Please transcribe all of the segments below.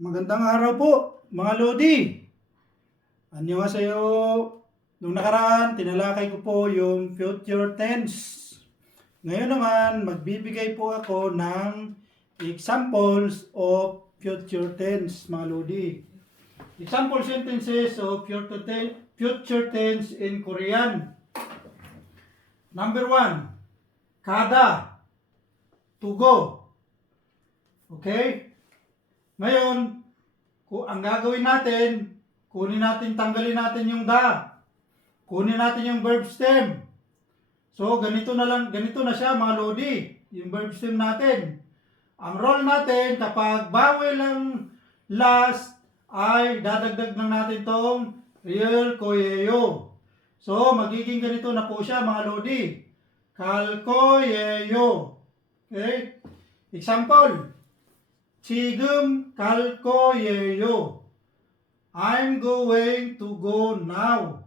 Magandang araw po, mga Lodi. Annyeonghaseyo. Nung nakaraan, tinalakay ko po yung future tense. Ngayon naman, magbibigay po ako ng examples of future tense, mga Lodi. Example sentences of future tense in Korean. Number 1, kada, to go. Okay? Ngayon, ang gagawin natin, tanggalin natin yung da. Kunin natin yung verb stem. So, ganito na siya mga Lodi, yung verb stem natin. Ang role natin, kapag vowel ang last, ay dadagdag lang natin tong real koyeyo. So, magiging ganito na po siya mga Lodi. Kalkoyeyo. Okay? Example. 지금 갈 거예요. I'm going to go now.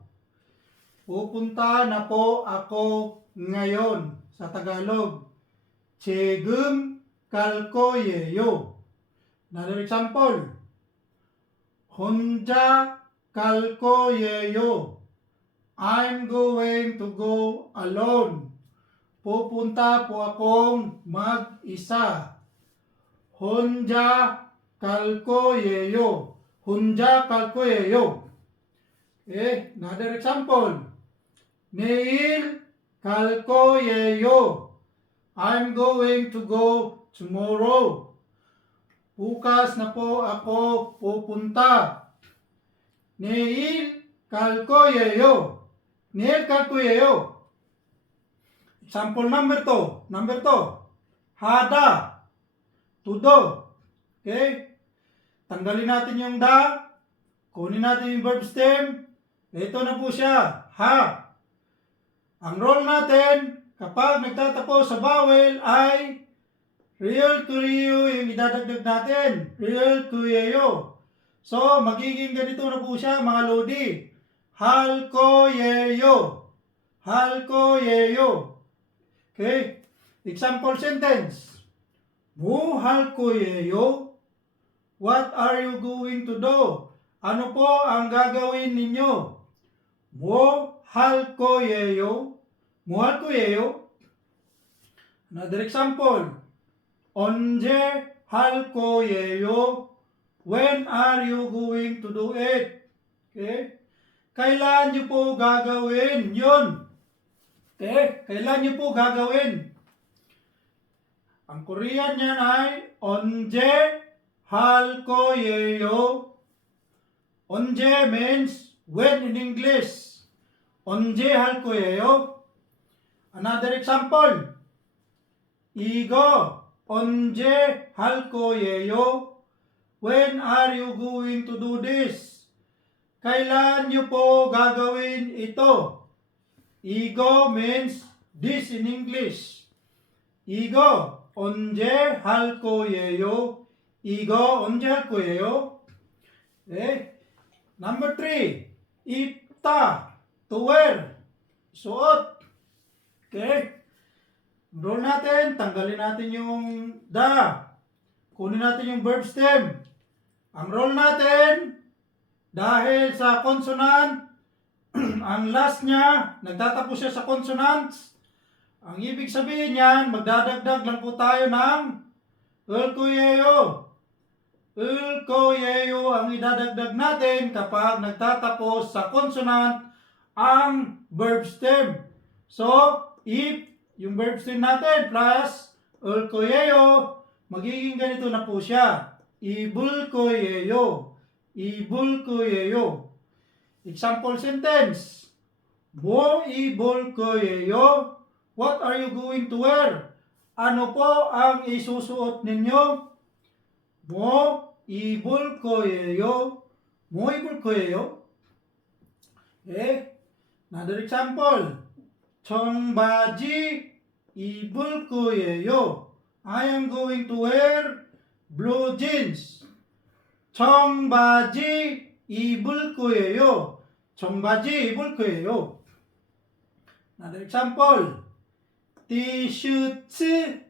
Pupunta na po ako ngayon. Sa Tagalog, 지금 갈 거예요. Another example. 혼자 갈 거예요. I'm going to go alone. Pupunta po akong mag-isa. 혼자 갈 거예요. 혼자 갈 거예요. Okay, another example. 내일 갈 거예요. I'm going to go tomorrow. Bukas na po ako pupunta. 내일 갈 거예요. 내일 갈 거예요. Example number 2. 하다. To do. Okay? Tanggalin natin yung da. Kunin natin yung verb stem. Ito na po siya. Ha. Ang role natin, kapag nagtatapos sa vowel ay real kuyeyo yung idadagdag natin. Real kuyeyo. So, magiging ganito na po siya mga Lodi. Hal koyeyo. Hal koyeyo. Okay? Example sentence. 뭐 할 거예요? What are you going to do? Ano po ang gagawin ninyo? 뭐 할 거예요? 뭐 할 거예요? Another example. 언제 할 거예요? When are you going to do it? Okay? Kailan niyo po gagawin yun? Okay? Kailan niyo po gagawin? Ang Korean niyan ay 언제 할 거예요? 언제 means when in English. 언제 할 거예요? Another example. 이거 언제 할 거예요? When are you going to do this? Kailan niyo po gagawin ito? 이거 means this in English. 이거 언제 할 거예요? 이거 언제 할 거예요? Okay. Number 3. 입다. To wear. Suot. Okay. Role natin, tanggalin natin yung da. Kunin natin yung verb stem. Ang role natin, dahil sa consonant, ang last niya, nagtatapos siya sa consonants. Ang ibig sabihin niyan, magdadagdag lang po tayo ng ulkoyeyo. Ulkoyeyo ang idadagdag natin kapag nagtatapos sa consonant ang verb stem. So, if yung verb stem natin plus ulkoyeyo, magiging ganito na po siya. Ibulkoyeyo. Ibulkoyeyo. Example sentence. 뭐 입을 거예요? What are you going to wear? Ano po ang isusuot ninyo? 뭐 입을 거예요? 뭐 입을 거예요? Okay. Another example. 청바지 입을 거예요. I am going to wear blue jeans. 청바지 입을 거예요. 청바지 입을 거예요. Another example. 티셔츠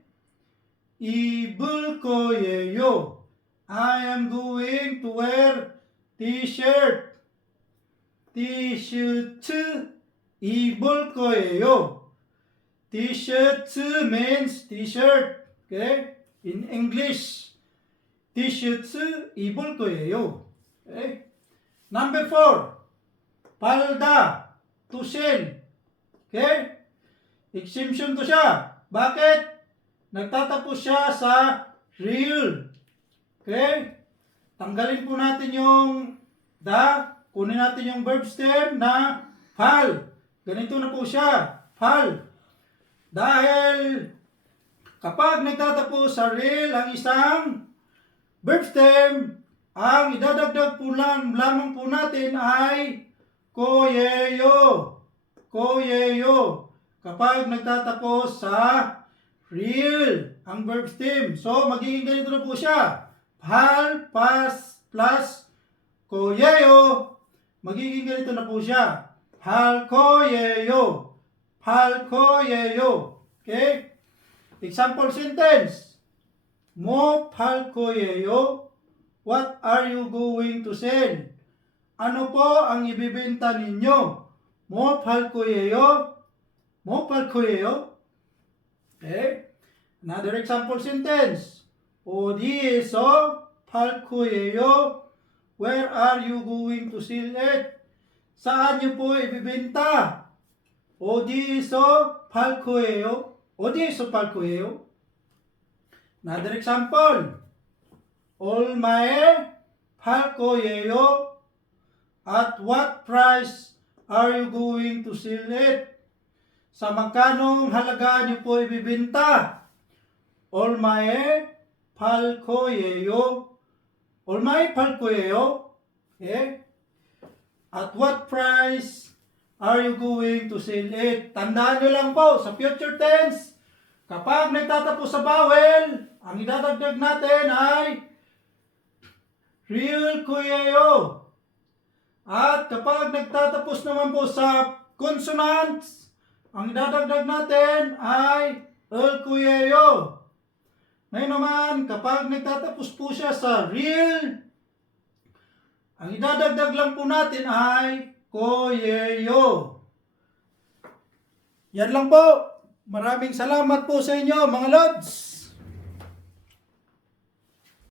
입을 거예요. I am going to wear t-shirt. 티셔츠 입을 거예요. T-shirt means t-shirt. Okay? In English, t-shirt 입을 거예요. Okay? Number 4, palda, to sell. Okay? Exemption to siya. Bakit? Nagtatapos siya sa real. Okay? Tanggalin po natin yung the. Kunin natin yung verb stem na pal. Ganito na po siya. Pal. Dahil kapag nagtatapos sa real ang isang verb stem, ang idadagdag po lamang po natin ay koyeyo. Koyeyo. Kapag nagtatapos sa real ang verb stem. So, magiging ganito na po siya. Pal, pas, plus, koyeyo. Magiging ganito na po siya. 팔거예요. 팔거예요. Okay? Example sentence. 뭐 팔거예요? What are you going to sell? Ano po ang ibibenta ninyo? 뭐 팔거예요? 뭐 팔거예요? Okay? Another example sentence. 어디에서 팔거예요? Where are you going to sell it? Saan niyo po ibibenta? 어디에서 팔 거예요? 어디에서 팔 거예요? Another example. 얼마에 팔 거예요? At what price are you going to sell it? Sa magkanong halaga niyo po ibibenta? 얼마에 팔 거예요? 얼마에 팔 거예요? Okay? At what price are you going to sell it? Tandaan nyo lang po, sa future tense, kapag nagtatapos sa vowel, ang idadagdag natin ay real koyeyo. At kapag nagtatapos naman po sa consonants, ang idadagdag natin ay el koyeyo. Ngayon naman, kapag nagtatapos po siya sa real, ang idadagdag lang po natin ay koyeyo. Yan lang po. Maraming salamat po sa inyo mga lods.